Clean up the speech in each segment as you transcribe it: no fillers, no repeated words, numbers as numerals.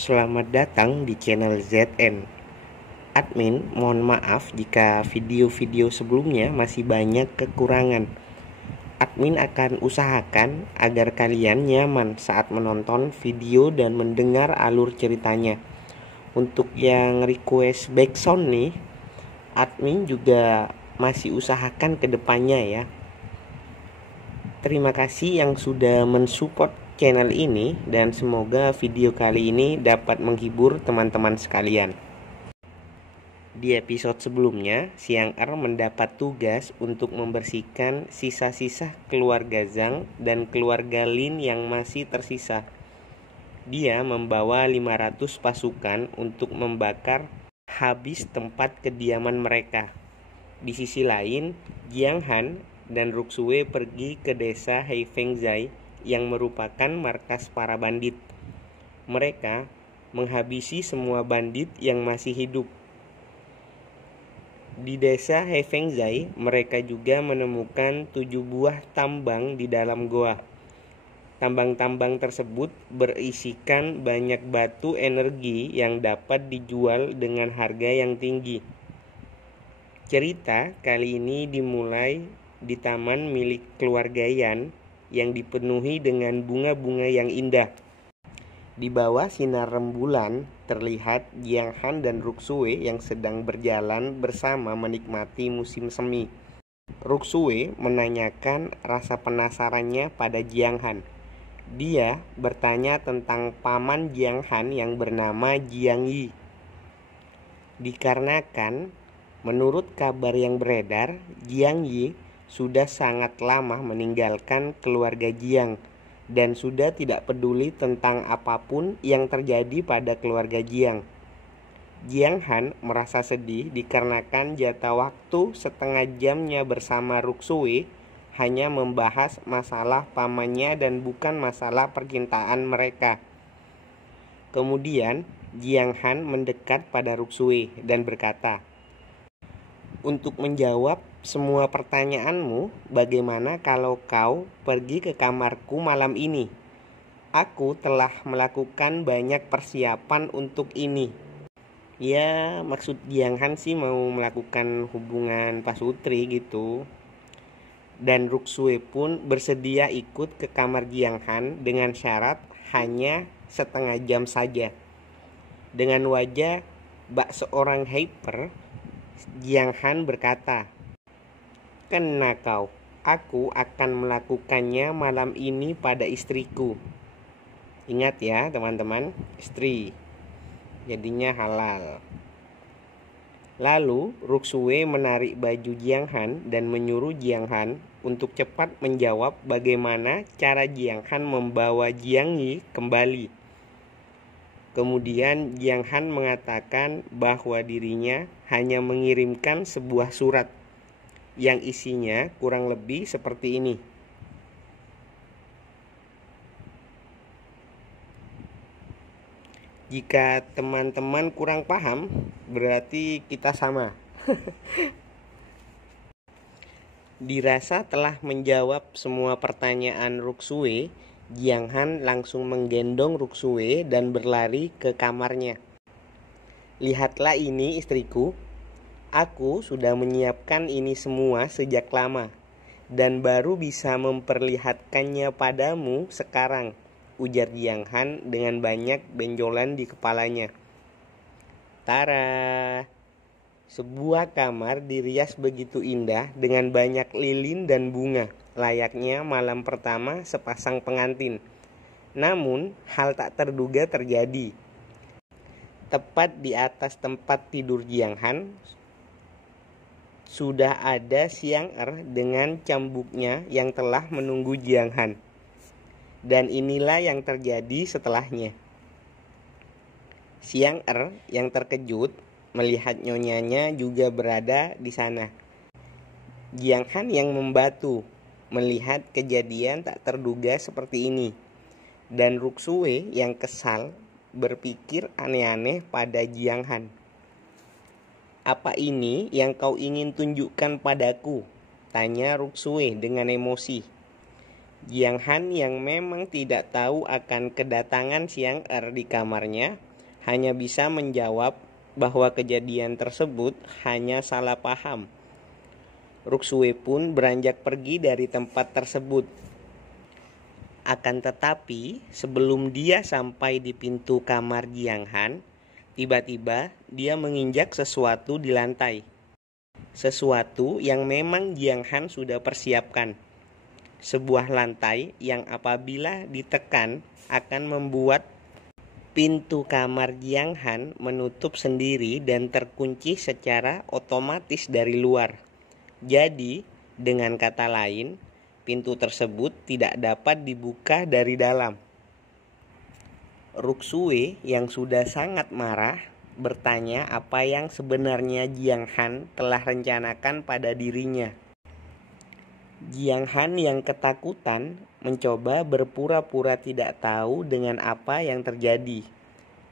Selamat datang di channel ZN. Admin mohon maaf jika video-video sebelumnya masih banyak kekurangan. Admin akan usahakan agar kalian nyaman saat menonton video dan mendengar alur ceritanya. Untuk yang request backsound nih, admin juga masih usahakan ke depannya ya. Terima kasih yang sudah mensupport channel ini dan semoga video kali ini dapat menghibur teman-teman sekalian. Di episode sebelumnya, Siang Er mendapat tugas untuk membersihkan sisa-sisa keluarga Zhang dan keluarga Lin yang masih tersisa. Dia membawa 500 pasukan untuk membakar habis tempat kediaman mereka. Di sisi lain, Jiang Han dan Ruxue pergi ke desa Heifengzai yang merupakan markas para bandit. Mereka menghabisi semua bandit yang masih hidup. Di desa Heifengzai, mereka juga menemukan 7 buah tambang di dalam goa. Tambang-tambang tersebut berisikan banyak batu energi yang dapat dijual dengan harga yang tinggi. Cerita kali ini dimulai di taman milik keluarga Yan yang dipenuhi dengan bunga-bunga yang indah. Di bawah sinar rembulan terlihat Jiang Han dan Ruxue yang sedang berjalan bersama menikmati musim semi. Ruxue menanyakan rasa penasarannya pada Jiang Han. Dia bertanya tentang paman Jiang Han yang bernama Jiang Yi. Dikarenakan menurut kabar yang beredar, Jiang Yi sudah sangat lama meninggalkan keluarga Jiang dan sudah tidak peduli tentang apapun yang terjadi pada keluarga Jiang. Jiang Han merasa sedih dikarenakan jatah waktu setengah jamnya bersama Ruxue hanya membahas masalah pamannya dan bukan masalah percintaan mereka. Kemudian Jiang Han mendekat pada Ruxue dan berkata, "Untuk menjawab semua pertanyaanmu, bagaimana kalau kau pergi ke kamarku malam ini? Aku telah melakukan banyak persiapan untuk ini." Ya, maksud Jiang Han sih mau melakukan hubungan pasutri gitu. Dan Ruxue pun bersedia ikut ke kamar Jiang Han dengan syarat hanya setengah jam saja. Dengan wajah bak seorang hyper, Jiang Han berkata, "Kena kau, aku akan melakukannya malam ini pada istriku." Ingat ya teman-teman, istri. Jadinya halal. Lalu Ruxue menarik baju Jiang Han dan menyuruh Jiang Han untuk cepat menjawab bagaimana cara Jiang Han membawa Jiang Yi kembali. Kemudian Jiang Han mengatakan bahwa dirinya hanya mengirimkan sebuah surat yang isinya kurang lebih seperti ini. Jika teman-teman kurang paham, berarti kita sama. Dirasa telah menjawab semua pertanyaan Ruxue, Jiang Han langsung menggendong Ruxue dan berlari ke kamarnya. "Lihatlah ini istriku. Aku sudah menyiapkan ini semua sejak lama dan baru bisa memperlihatkannya padamu sekarang," ujar Jiang Han dengan banyak benjolan di kepalanya. Tara! Sebuah kamar dirias begitu indah dengan banyak lilin dan bunga, layaknya malam pertama sepasang pengantin. Namun, hal tak terduga terjadi. Tepat di atas tempat tidur Jiang Han, sudah ada Siang Er dengan cambuknya yang telah menunggu Jiang Han. Dan inilah yang terjadi setelahnya. Siang Er yang terkejut melihat nyonyanya juga berada di sana. Jiang Han yang membatu melihat kejadian tak terduga seperti ini. Dan Ruxue yang kesal berpikir aneh-aneh pada Jiang Han. "Apa ini yang kau ingin tunjukkan padaku?" tanya Ruxue dengan emosi. Jiang Han yang memang tidak tahu akan kedatangan Siang Er di kamarnya hanya bisa menjawab bahwa kejadian tersebut hanya salah paham. Ruksue pun beranjak pergi dari tempat tersebut. Akan tetapi, sebelum dia sampai di pintu kamar Jiang Han, tiba-tiba dia menginjak sesuatu di lantai. Sesuatu yang memang Jiang Han sudah persiapkan. Sebuah lantai yang apabila ditekan akan membuat pintu kamar Jiang Han menutup sendiri dan terkunci secara otomatis dari luar. Jadi, dengan kata lain, pintu tersebut tidak dapat dibuka dari dalam. Ruksue yang sudah sangat marah bertanya apa yang sebenarnya Jiang Han telah rencanakan pada dirinya. Jiang Han yang ketakutan mencoba berpura-pura tidak tahu dengan apa yang terjadi.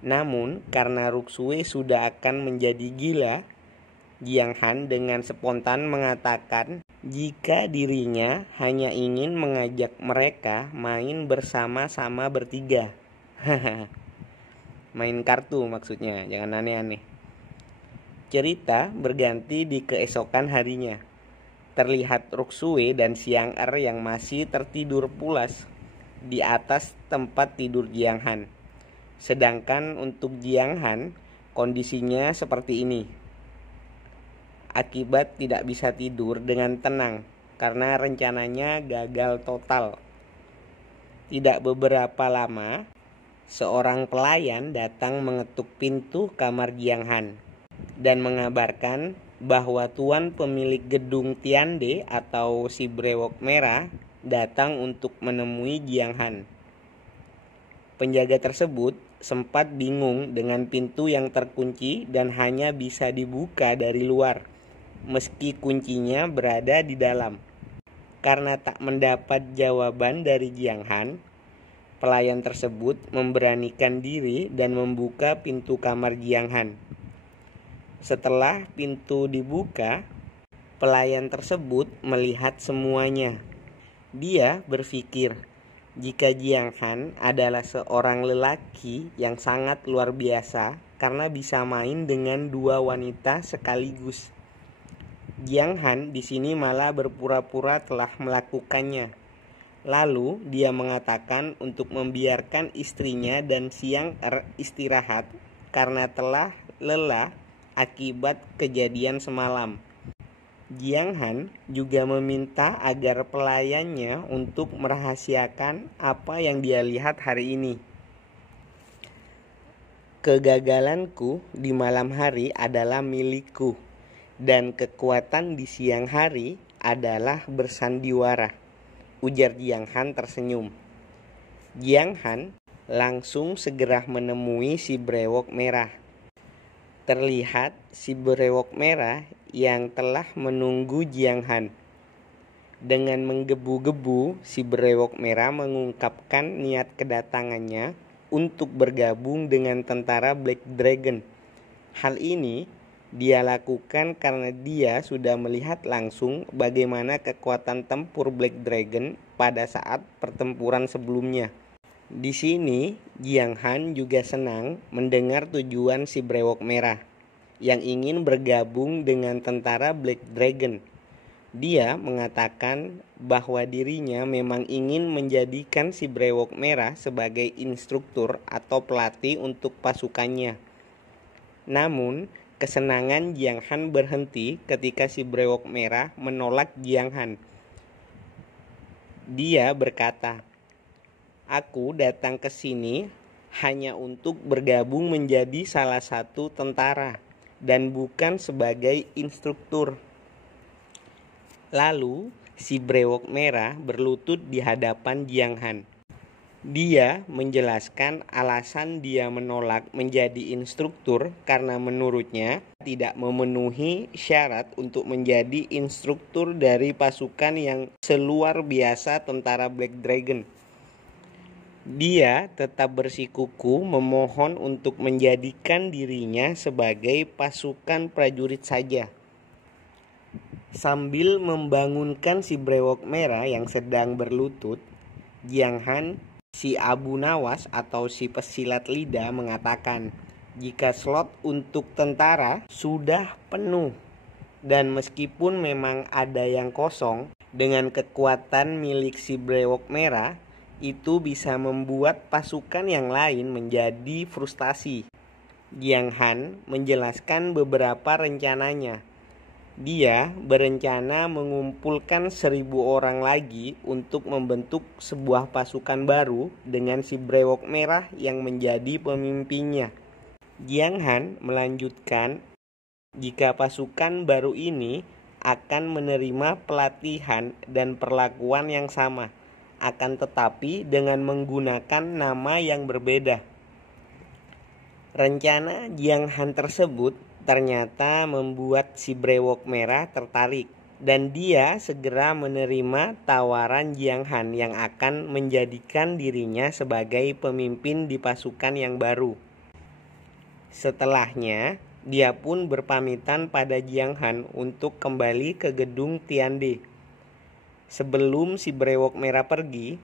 Namun karena Ruksue sudah akan menjadi gila, Jiang Han dengan spontan mengatakan jika dirinya hanya ingin mengajak mereka main bersama-sama bertiga. Main kartu maksudnya, jangan aneh-aneh. Cerita berganti di keesokan harinya. Terlihat Ruksue dan Xiang Er yang masih tertidur pulas di atas tempat tidur Jiang Han. Sedangkan untuk Jiang Han, kondisinya seperti ini. Akibat tidak bisa tidur dengan tenang karena rencananya gagal total. Tidak beberapa lama, seorang pelayan datang mengetuk pintu kamar Jiang Han dan mengabarkan bahwa tuan pemilik gedung Tiande atau si brewok merah datang untuk menemui Jiang Han. Penjaga tersebut sempat bingung dengan pintu yang terkunci dan hanya bisa dibuka dari luar, meski kuncinya berada di dalam. Karena tak mendapat jawaban dari Jiang Han, pelayan tersebut memberanikan diri dan membuka pintu kamar Jiang Han. Setelah pintu dibuka, pelayan tersebut melihat semuanya. Dia berpikir jika Jiang Han adalah seorang lelaki yang sangat luar biasa karena bisa main dengan dua wanita sekaligus. Jiang Han di sini malah berpura-pura telah melakukannya. Lalu dia mengatakan untuk membiarkan istrinya dan Xiang Er istirahat karena telah lelah akibat kejadian semalam. Jiang Han juga meminta agar pelayannya untuk merahasiakan apa yang dia lihat hari ini. Kegagalanku di malam hari adalah milikku, dan kekuatan di siang hari adalah bersandiwara, ujar Jiang Han tersenyum. Jiang Han langsung segera menemui si brewok merah. Terlihat si brewok merah yang telah menunggu Jiang Han. Dengan menggebu-gebu, si brewok merah mengungkapkan niat kedatangannya untuk bergabung dengan tentara Black Dragon. Hal ini dia lakukan karena dia sudah melihat langsung bagaimana kekuatan tempur Black Dragon pada saat pertempuran sebelumnya. Di sini, Jiang Han juga senang mendengar tujuan si brewok merah yang ingin bergabung dengan tentara Black Dragon. Dia mengatakan bahwa dirinya memang ingin menjadikan si brewok merah sebagai instruktur atau pelatih untuk pasukannya. Namun, kesenangan Jiang Han berhenti ketika si brewok merah menolak Jiang Han. Dia berkata, "Aku datang ke sini hanya untuk bergabung menjadi salah satu tentara dan bukan sebagai instruktur." Lalu, si brewok merah berlutut di hadapan Jiang Han. Dia menjelaskan alasan dia menolak menjadi instruktur karena menurutnya tidak memenuhi syarat untuk menjadi instruktur dari pasukan yang seluar biasa tentara Black Dragon. Dia tetap bersikuku memohon untuk menjadikan dirinya sebagai pasukan prajurit saja. Sambil membangunkan si brewok merah yang sedang berlutut, Jiang Han, si Abu Nawas atau si pesilat lidah, mengatakan, jika slot untuk tentara sudah penuh. Dan meskipun memang ada yang kosong, dengan kekuatan milik si brewok merah, itu bisa membuat pasukan yang lain menjadi frustasi. Jiang Han menjelaskan beberapa rencananya. Dia berencana mengumpulkan 1.000 orang lagi untuk membentuk sebuah pasukan baru dengan si brewok merah yang menjadi pemimpinnya. Jiang Han melanjutkan, jika pasukan baru ini akan menerima pelatihan dan perlakuan yang sama, akan tetapi dengan menggunakan nama yang berbeda. Rencana Jiang Han tersebut ternyata membuat si brewok merah tertarik, dan dia segera menerima tawaran Jiang Han yang akan menjadikan dirinya sebagai pemimpin di pasukan yang baru. Setelahnya, dia pun berpamitan pada Jiang Han untuk kembali ke gedung Tiande. Sebelum si brewok merah pergi,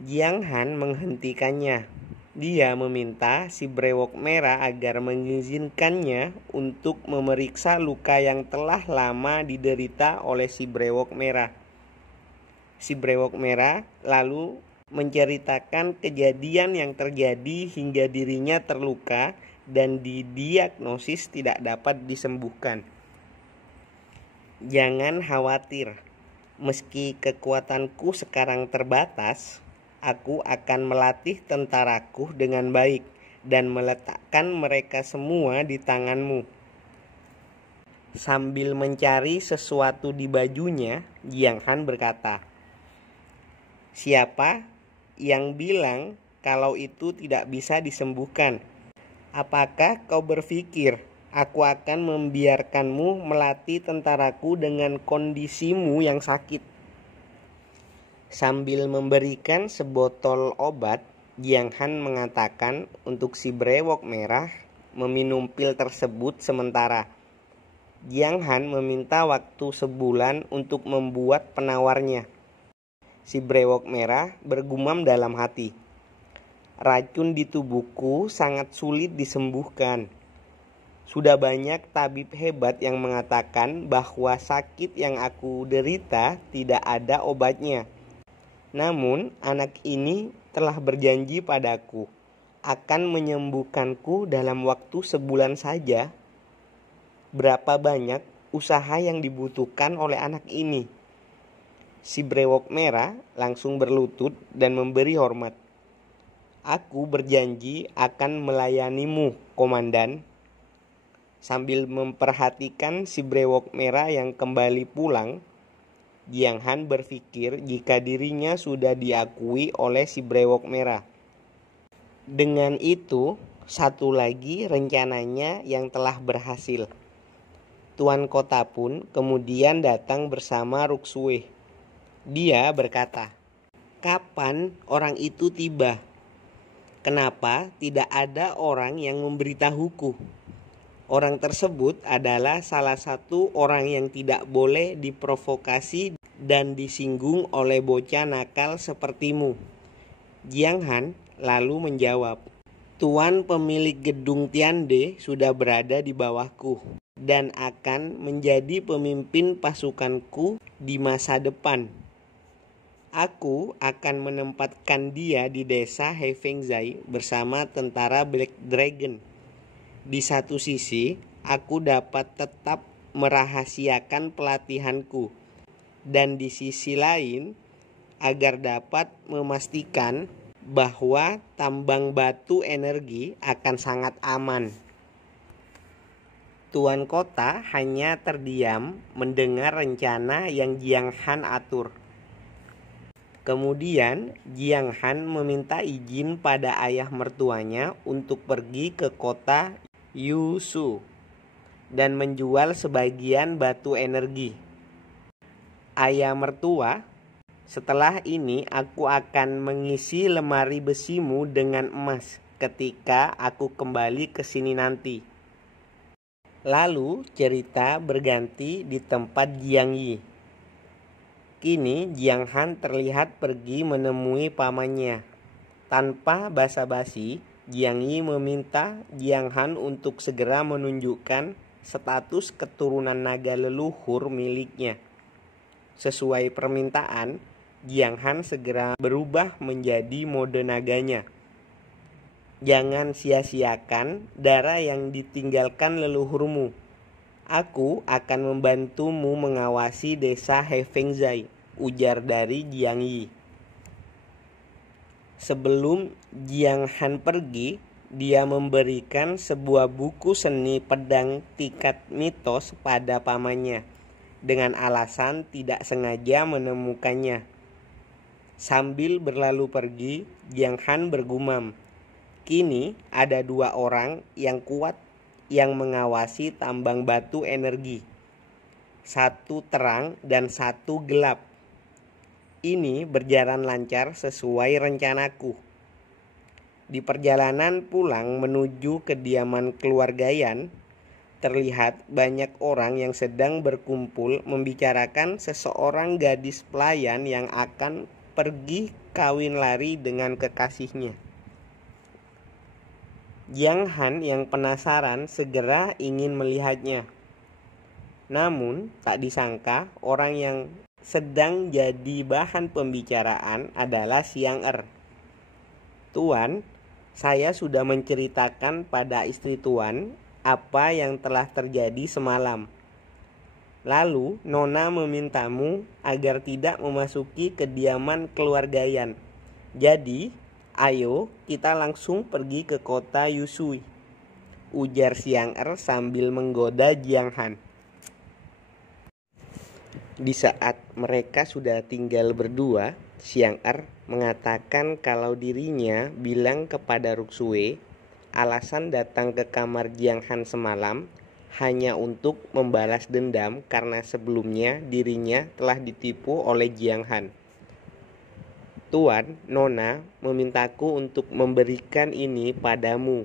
Jiang Han menghentikannya. Dia meminta si brewok merah agar mengizinkannya untuk memeriksa luka yang telah lama diderita oleh si brewok merah. Si brewok merah lalu menceritakan kejadian yang terjadi hingga dirinya terluka dan didiagnosis tidak dapat disembuhkan. Jangan khawatir, meski kekuatanku sekarang terbatas, aku akan melatih tentaraku dengan baik dan meletakkan mereka semua di tanganmu. Sambil mencari sesuatu di bajunya, Jiang Han berkata, "Siapa yang bilang kalau itu tidak bisa disembuhkan? Apakah kau berpikir aku akan membiarkanmu melatih tentaraku dengan kondisimu yang sakit?" Sambil memberikan sebotol obat, Jiang Han mengatakan untuk si brewok merah meminum pil tersebut sementara. Jiang Han meminta waktu sebulan untuk membuat penawarnya. Si brewok merah bergumam dalam hati, "Racun di tubuhku sangat sulit disembuhkan. Sudah banyak tabib hebat yang mengatakan bahwa sakit yang aku derita tidak ada obatnya. Namun anak ini telah berjanji padaku akan menyembuhkanku dalam waktu sebulan saja. Berapa banyak usaha yang dibutuhkan oleh anak ini?" Si brewok merah langsung berlutut dan memberi hormat. "Aku berjanji akan melayanimu, komandan." Sambil memperhatikan si brewok merah yang kembali pulang, Jiang Han berpikir jika dirinya sudah diakui oleh si brewok merah. Dengan itu, satu lagi rencananya yang telah berhasil. Tuan kota pun kemudian datang bersama Ruksue. Dia berkata, "Kapan orang itu tiba? Kenapa tidak ada orang yang memberitahuku?" Orang tersebut adalah salah satu orang yang tidak boleh diprovokasi dan disinggung oleh bocah nakal sepertimu. Jiang Han lalu menjawab, "Tuan pemilik gedung Tiande sudah berada di bawahku dan akan menjadi pemimpin pasukanku di masa depan. Aku akan menempatkan dia di desa Hefengzai bersama tentara Black Dragon. Di satu sisi, aku dapat tetap merahasiakan pelatihanku, dan di sisi lain, agar dapat memastikan bahwa tambang batu energi akan sangat aman." Tuan kota hanya terdiam mendengar rencana yang Jiang Han atur. Kemudian Jiang Han meminta izin pada ayah mertuanya untuk pergi ke kota Yushu dan menjual sebagian batu energi. "Ayah mertua, setelah ini aku akan mengisi lemari besimu dengan emas ketika aku kembali ke sini nanti." Lalu cerita berganti di tempat Jiang Yi. Kini Jiang Han terlihat pergi menemui pamannya. Tanpa basa-basi, Jiang Yi meminta Jiang Han untuk segera menunjukkan status keturunan naga leluhur miliknya. Sesuai permintaan, Jiang Han segera berubah menjadi mode naganya. Jangan sia-siakan darah yang ditinggalkan leluhurmu. Aku akan membantumu mengawasi desa Hefengzai, ujar dari Jiang Yi. Sebelum Jiang Han pergi, dia memberikan sebuah buku seni pedang tingkat mitos pada pamannya, dengan alasan tidak sengaja menemukannya. Sambil berlalu pergi, Jiang Han bergumam, "Kini ada 2 orang yang kuat yang mengawasi tambang batu energi. 1 terang dan 1 gelap. Ini berjalan lancar sesuai rencanaku." Di perjalanan pulang menuju kediaman keluarga Yan, terlihat banyak orang yang sedang berkumpul membicarakan seseorang gadis pelayan yang akan pergi kawin lari dengan kekasihnya. Jiang Han yang penasaran segera ingin melihatnya. Namun tak disangka orang yang sedang jadi bahan pembicaraan adalah Xiang Er. "Tuan, saya sudah menceritakan pada istri Tuan apa yang telah terjadi semalam. Lalu Nona memintamu agar tidak memasuki kediaman keluarga Yan. Jadi, ayo kita langsung pergi ke kota Yusui," ujar Xiang Er sambil menggoda Jiang Han. Di saat mereka sudah tinggal berdua, Xiang Er mengatakan kalau dirinya bilang kepada Ruksue alasan datang ke kamar Jiang Han semalam hanya untuk membalas dendam karena sebelumnya dirinya telah ditipu oleh Jiang Han. "Tuan, Nona memintaku untuk memberikan ini padamu.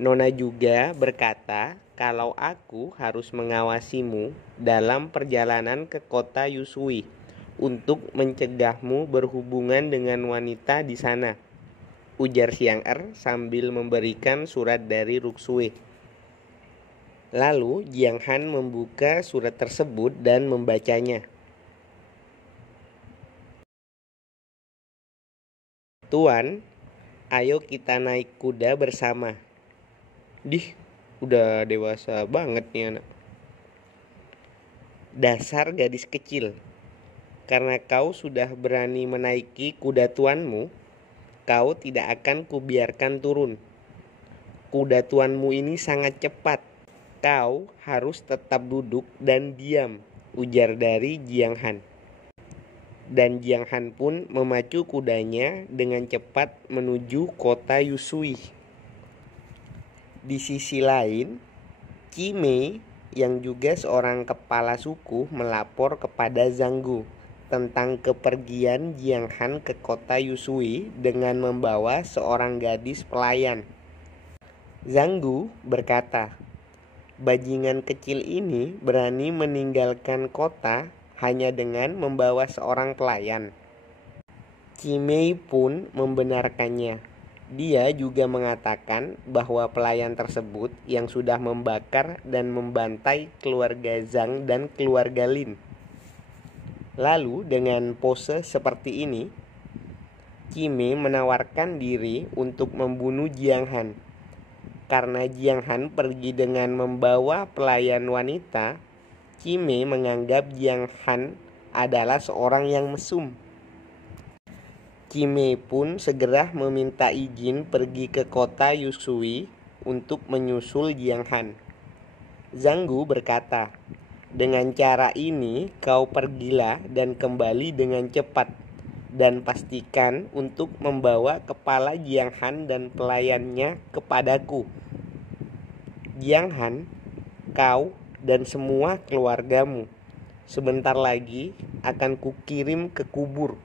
Nona juga berkata kalau aku harus mengawasimu dalam perjalanan ke kota Yusui untuk mencegahmu berhubungan dengan wanita di sana," ujar Xiang Er sambil memberikan surat dari Ruksue. Lalu Jiang Han membuka surat tersebut dan membacanya. "Tuan, ayo kita naik kuda bersama." Dih, udah dewasa banget nih anak. "Dasar gadis kecil, karena kau sudah berani menaiki kuda tuanmu, kau tidak akan kubiarkan turun. Kuda tuanmu ini sangat cepat. Kau harus tetap duduk dan diam," ujar dari Jiang Han. Dan Jiang Han pun memacu kudanya dengan cepat menuju kota Yusui. Di sisi lain, Qi Mei yang juga seorang kepala suku melapor kepada Zhang Gu tentang kepergian Jiang Han ke kota Yusui dengan membawa seorang gadis pelayan. Zhang Gu berkata, "Bajingan kecil ini berani meninggalkan kota hanya dengan membawa seorang pelayan." Qi Mei pun membenarkannya. Dia juga mengatakan bahwa pelayan tersebut yang sudah membakar dan membantai keluarga Zhang dan keluarga Lin. Lalu dengan pose seperti ini, Qi Mei menawarkan diri untuk membunuh Jiang Han. Karena Jiang Han pergi dengan membawa pelayan wanita, Qi Mei menganggap Jiang Han adalah seorang yang mesum. Qi Mei pun segera meminta izin pergi ke kota Yusui untuk menyusul Jiang Han. Zhang Gu berkata, "Dengan cara ini kau pergilah dan kembali dengan cepat, dan pastikan untuk membawa kepala Jiang Han dan pelayannya kepadaku. Jiang Han, kau dan semua keluargamu sebentar lagi akan kukirim ke kubur.